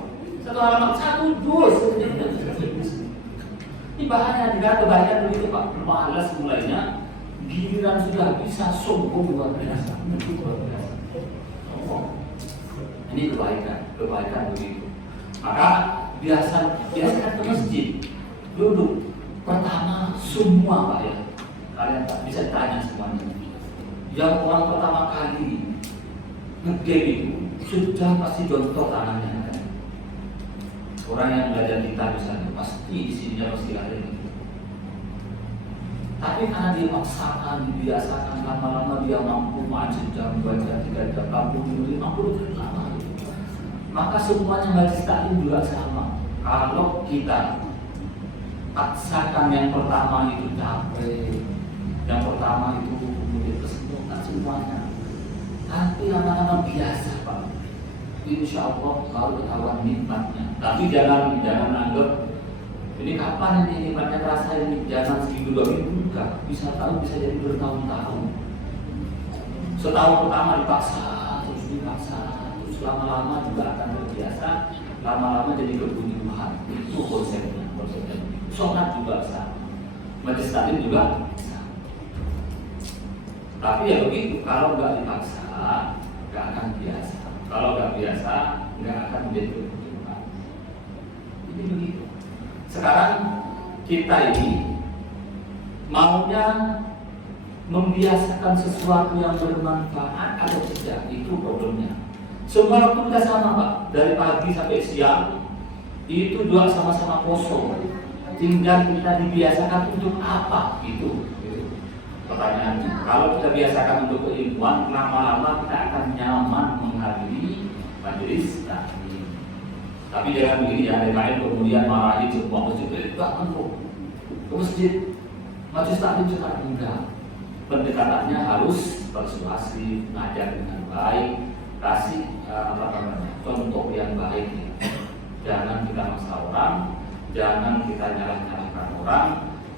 Satu halaman satu juz. Ini bahaya jika kebanyakan begitu Pak, malas mulainya. Giliran sudah bisa sombong luar biasa. Ini kebaikan begitu. Maka biasakan ke masjid, duduk pertama semua Pak ya. Kalian tak bisa tanya semuanya. Yang orang pertama kali ngegame itu sudah pasti contoh tangannya. Orang yang belajar kita misalnya pasti di sininya pasti ada itu. Tapi karena dia maksakan, dibiasakan lama-lama dia mampu sejam, 2 jam, 3 jam, 40 jam lama. Maka semuanya majlis taklim juga sama. Kalau kita paksakan yang pertama itu capek, yang pertama itu kemudian kesemutan semuanya. Nanti lama-lama biasa Pak. Insya Allah kalau ketahuan nikmatnya. Tapi jangan anggap ini kapan ini nikmatnya terasa ini, jangan seminggu 2 minggu enggak. Bisa tahu bisa jadi bertahun-tahun. Setahun pertama dipaksa, terus lama-lama juga akan terbiasa, lama-lama jadi kebutuhan. Itu konsepnya. Sholat juga sama, majlis taklim juga sama. Tapi ya begitu, kalau nggak dipaksa, nggak akan biasa. Kalau nggak biasa, nggak akan menjadi kebutuhan. Ini begitu. Sekarang kita ini maunya membiasakan sesuatu yang bermanfaat atau tidak, itu problemnya. Semua waktu kita sama Pak, dari pagi sampai siang itu juga sama-sama kosong. Tinggal kita dibiasakan untuk apa itu pertanyaannya. Kalau kita biasakan untuk keilmuan, lama-lama kita akan nyaman menghadiri majelis taklim. Tapi jangan begini ya, lain kemudian marahin semua masjid, bahkan ke masjid majelis taklim juga enggak. Pendekatannya harus persuasif, ngajar dengan baik, kasih contoh yang baik. Jangan kita maksa orang, jangan kita nyalahkan orang,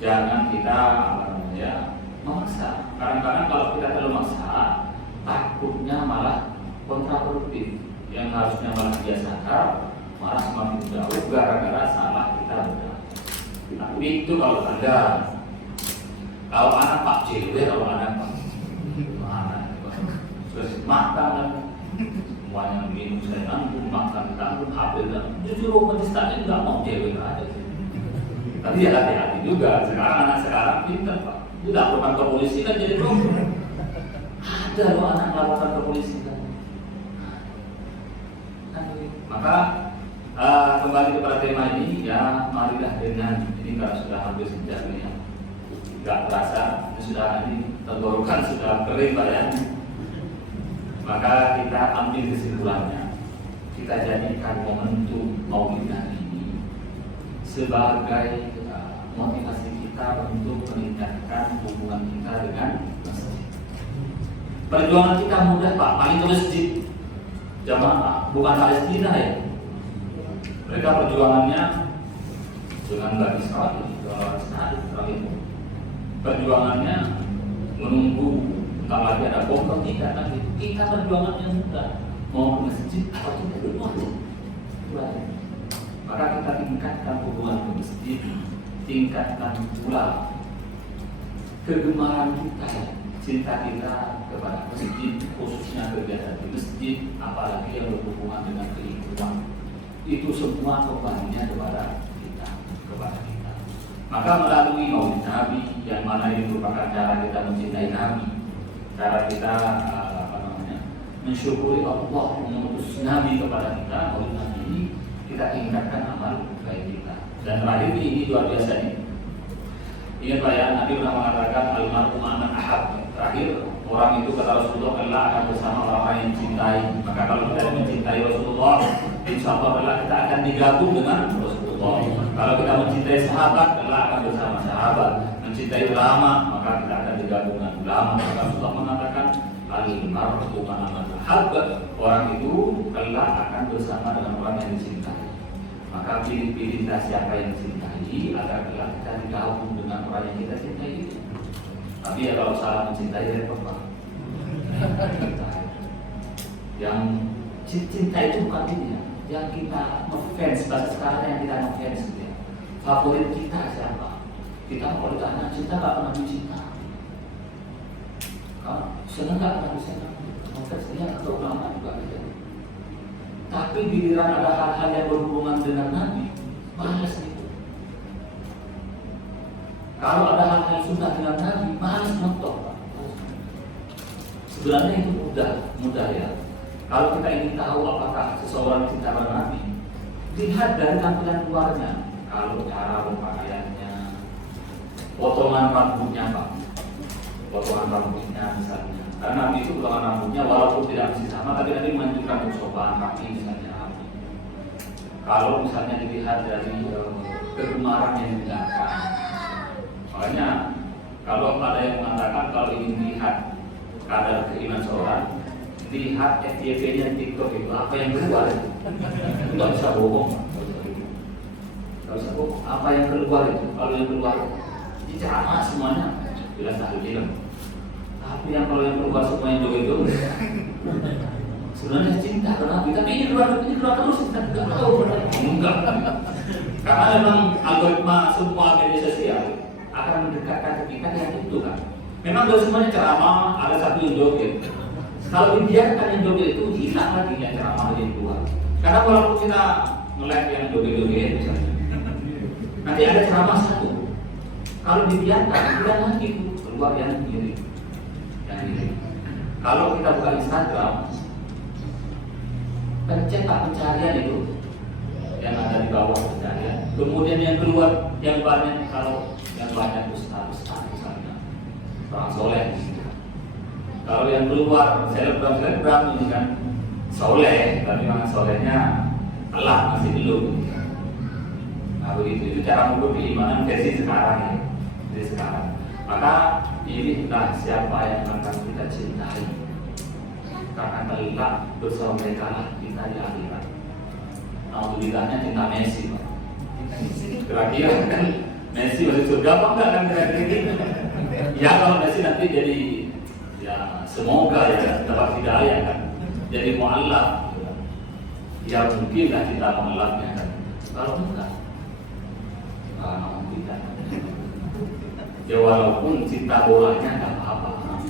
jangan kita memaksa. Kadang-kadang kalau kita terlalu maksa, takutnya malah kontraproduktif. Yang harusnya malah biasakan, malah semakin jauh gara-gara salah kita. Tapi itu kalau ada, kalau anak Pak cewek, kalau anak Pak sudah makan, semuanya minum saya nanggung, makan tanggung, HP dan justru majelis taklim nggak mau cewek aja. Tapi ya hati-hati juga. Sekarang anak sekarang pintar Pak. Dia laporkan ke polisi kan jadi problem. Ada loh anak laporkan ke polisi kan. Maka Kembali kepada tema ini, ya marilah dengan ini karena sudah hampir sejam ini ya, nggak terasa ini sudah tenggorokan sudah kering Pak ya. Maka kita ambil kesimpulannya, kita jadikan momentum Maulid Nabi ini sebagai motivasi kita untuk meningkatkan hubungan kita dengan masjid. Perjuangan kita mudah Pak, paling ke masjid jamaah, bukan Palestina ya. Mereka perjuangannya dengan bagi sekali, perjuangannya menunggu entah lagi ada bom atau tidak lagi. Kita perjuangannya mudah, mau ke masjid atau tidak di rumah. Maka kita tingkatkan hubungan ke masjid, tingkatkan pula kegemaran kita, cinta kita kepada masjid, khususnya kegiatan di masjid, apalagi yang berhubungan dengan keilmuan. Itu semua kembalinya kepada kita. Maka melalui Maulid Nabi, yang mana ini merupakan cara kita mencintai Nabi, cara kita mensyukuri Allah mengutus Nabi kepada kita. Maulid Nabi ini kita tingkatkan amal baik kita. Dan terakhir ini luar biasa nih. Ingat Pak ya, Nabi pernah mengatakan almarhum man ahab. Terakhir orang itu kata Rasulullah, Allah akan bersama orang yang mencintai. Maka kalau kita mencintai Rasulullah, insya Allah kita akan digabung dengan Rasulullah. Kalau kita mencintai sahabat, Allah akan bersama sahabat. Mencintai ulama, maka kita akan digabung dengan ulama. Maka Rasulullah mengatakan almarhum man ahab. Orang itu Allah akan bersama dengan orang yang dicintai. Maka pilih-pilihlah siapa yang dicintai agar kita digabung dengan orang yang kita cintai itu. Tapi ya kalau salah mencintai repot Pak. Yang cinta itu bukan ini ya. Yang kita ngefans, bahasa sekarang yang kita ngefans gitu ya. Favorit kita siapa? Kita kalau ditanya cinta gak pernah dicinta. Senang gak pernah disenang. Ngefans atau ulama juga gitu. Tapi giliran ada hal-hal yang berhubungan dengan Nabi, malas itu. Kalau ada hal-hal sunnah dengan Nabi, malas nonton. Sebenarnya itu mudah ya. Kalau kita ingin tahu apakah seseorang cinta pada Nabi, lihat dari tampilan luarnya. Kalau cara berpakaiannya, potongan rambutnya Pak, potongan rambutnya misalnya. Karena Nabi itu potongan rambutnya walaupun tidak mesti sama, tapi Nabi menunjukkan kesopanan kaki misalnya. Kalau misalnya dilihat dari kegemaran yang ditinggalkan, makanya kalau ada yang mengatakan kalau ingin lihat kadar keimanan seorang, lihat FYP-nya di TikTok itu apa yang keluar itu, nggak bisa bohong, nggak bisa bohong. Apa yang keluar itu, kalau yang keluar di ceramah semuanya jelas ahli film. Tapi yang kalau yang keluar semuanya joget-joget, sebenarnya cinta ke Nabi. Tapi ini keluar terus kita nggak tahu enggak. Karena memang algoritma semua media sosial akan mendekatkan kita yang itu kan. Memang dari semuanya ceramah ada satu yang joget. Kalau dibiarkan yang joget itu hilang lagi yang ceramah yang keluar. Karena walaupun kita nge-like yang joget-joget misalnya, nanti ada ceramah satu. Kalau dibiarkan hilang lagi keluar yang mirip. Kalau kita buka Instagram, pencet pencarian itu yang ada di bawah pencarian. Kemudian yang keluar yang banyak, kalau yang banyak ustaz misalnya, orang soleh. Kalau yang keluar selebgram ini kan soleh, tapi memang solehnya telah masih belum. Nah begitu, itu cara mengukur keimanan versi sekarang ya, dari sekarang. Maka pilihlah siapa yang akan kita cintai, karena kelak bersama mereka lah kita di akhirat. Alhamdulillahnya cinta Messi Pak. Kira-kira kan Messi masuk surga apa enggak kan kira-kira? Ya kalau Messi nanti jadi, ya semoga ya dapat hidayah kan, jadi mu'allaf ya mungkinlah kita mu'allafnya kan. Kalau enggak tidak. Ya walaupun cinta bolanya nggak apa-apa,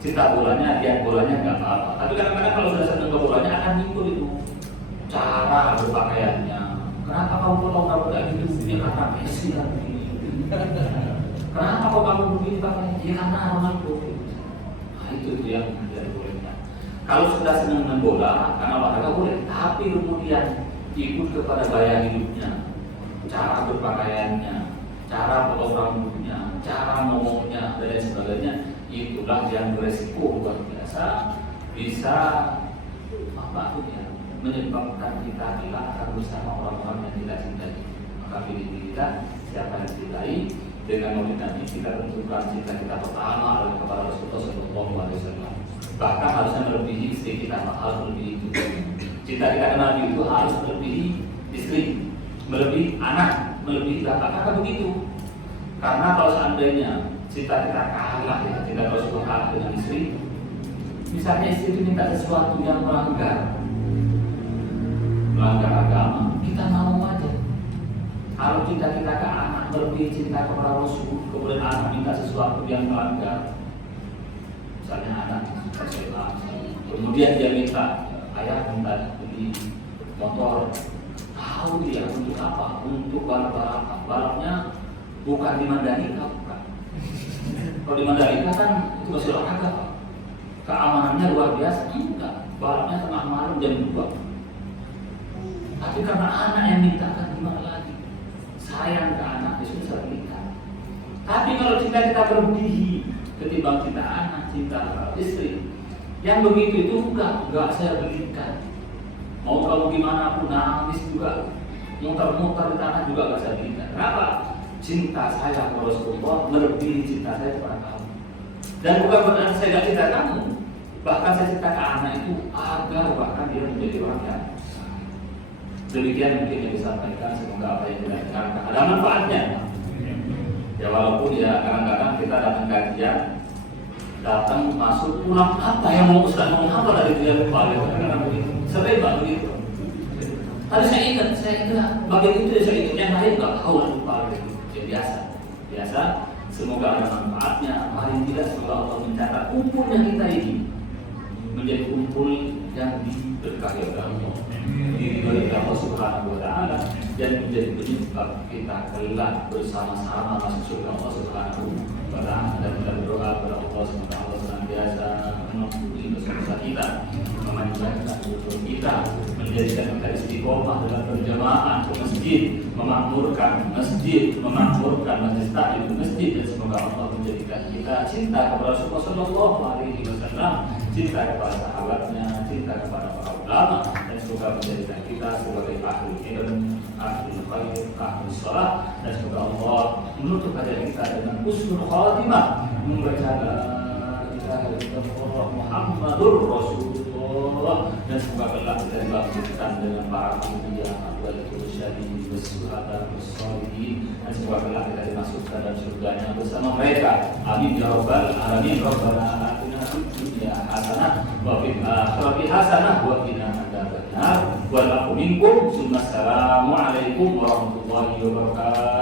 cinta bolanya, lihat bolanya nggak apa-apa. Tapi kadang-kadang kalau sudah senang ke bolanya akan ngikut itu cara berpakaiannya. Kenapa kamu potong rambut kayak gitu? Ya karena Messi kan begini. Kenapa kok kamu begini pakaian? Ya karena Ronaldo. Nah itu yang tidak bolehnya. Kalau sudah senang dengan bola, karena olahraga boleh. Tapi kemudian ikut kepada gaya hidupnya, cara berpakaiannya, cara potong rambutnya, cara ngomongnya, dan lain sebagainya. Itulah yang beresiko luar biasa, bisa menyebabkan kita hilangkan bersama orang-orang yang kita cintai. Maka pilih kita siapa yang cintai, dengan maulid Nabi kita tentukan cinta kita pertama adalah kepada Rasulullah SAW. Bahkan harusnya melebihi istri kita, harus melebihi itu. Cinta kita ke Nabi itu harus melebihi istri, melebihi anak, melebihi bapak. Karena begitu. Karena kalau seandainya cinta kita kalah ya, cinta Rasulullah kalah dengan istri, misalnya istri itu minta sesuatu yang melanggar agama, kita mau aja. Kalau cinta kita ke anak melebihi cinta kepada Rasul, kemudian anak minta sesuatu yang melanggar, misalnya anak SMA, kemudian dia minta, ayah minta beli motor, tahu dia untuk apa? Untuk balap-balapan. Balapnya bukan di Mandalika, bukan. Kalau di Mandalika kan itu masih olahraga, Pak. Keamanannya luar biasa, enggak. Balapnya tengah malam jam 2. Tapi karena anak yang minta, kan gimana lagi? Sayang ke anak, itu bisa berikan. Tapi kalau cinta kita berlebihi ketimbang cinta anak, cinta istri, yang begitu itu enggak saya berikan. Mau kamu gimana pun nangis juga, muter-muter di tanah juga enggak saya berikan. Kenapa? Cinta saya kepada Rasulullah melebihi cinta saya kepada kamu. Dan bukan berarti saya enggak cinta kamu. Bahkan saya cinta ke anak itu agar bahkan dia menjadi orang yang demikian mungkin yang disampaikan. Semoga apa yang kita dengarkan ada manfaatnya. Ya walaupun ya kadang-kadang kita datang kajian, datang masuk pulang apa yang mau Ustaz ngomong apa dari dia lupa ya, kadang-kadang begitu. Sering banget begitu. Tadi saya ingat bagian itu saya ingat yang lain nggak tahu lupa gitu. Ya biasa. Semoga ada manfaatnya. Paling tidak semoga Allah mencatat kumpulnya kita ini menjadi kumpul yang diberkahi oleh Allah, diberkahi Allah Subhanahu wa Ta'ala, dan menjadi penyebab kita kelak bersama-sama masuk surga Allah Subhanahu wa Ta'ala. Dan kita berdoa kepada Allah semoga Allah senantiasa mengampuni dosa-dosa kita, memanjangkan umur kita, menjadikan kita istiqomah dalam berjamaah ke masjid, memakmurkan masjid taklim ke masjid, dan semoga Allah menjadikan kita cinta kepada Rasulullah Sallallahu Alaihi Wasallam, cinta kepada sahabatnya, cinta kepada para ulama, dan semoga menjadikan kita sebagai ahli ilmu, ahli khair, ahli shalah, dan semoga Allah menutup kajian kita dengan husnul khatimah, membaca la ilaha illallah Muhammadur Rasulullah, dan semoga kelak kita dibangkitkan dengan para anbiya wal syahidin was-syuhada was-shalihin, dan semoga kelak kita dimasukkan dalam surganya bersama mereka. Amin ya rabbal alamin. Rabbana atina fid dunya hasanah wa fil akhirati hasanah wa qina adzabannar. Wa lakum minkum. Assalamu alaikum warahmatullahi wabarakatuh.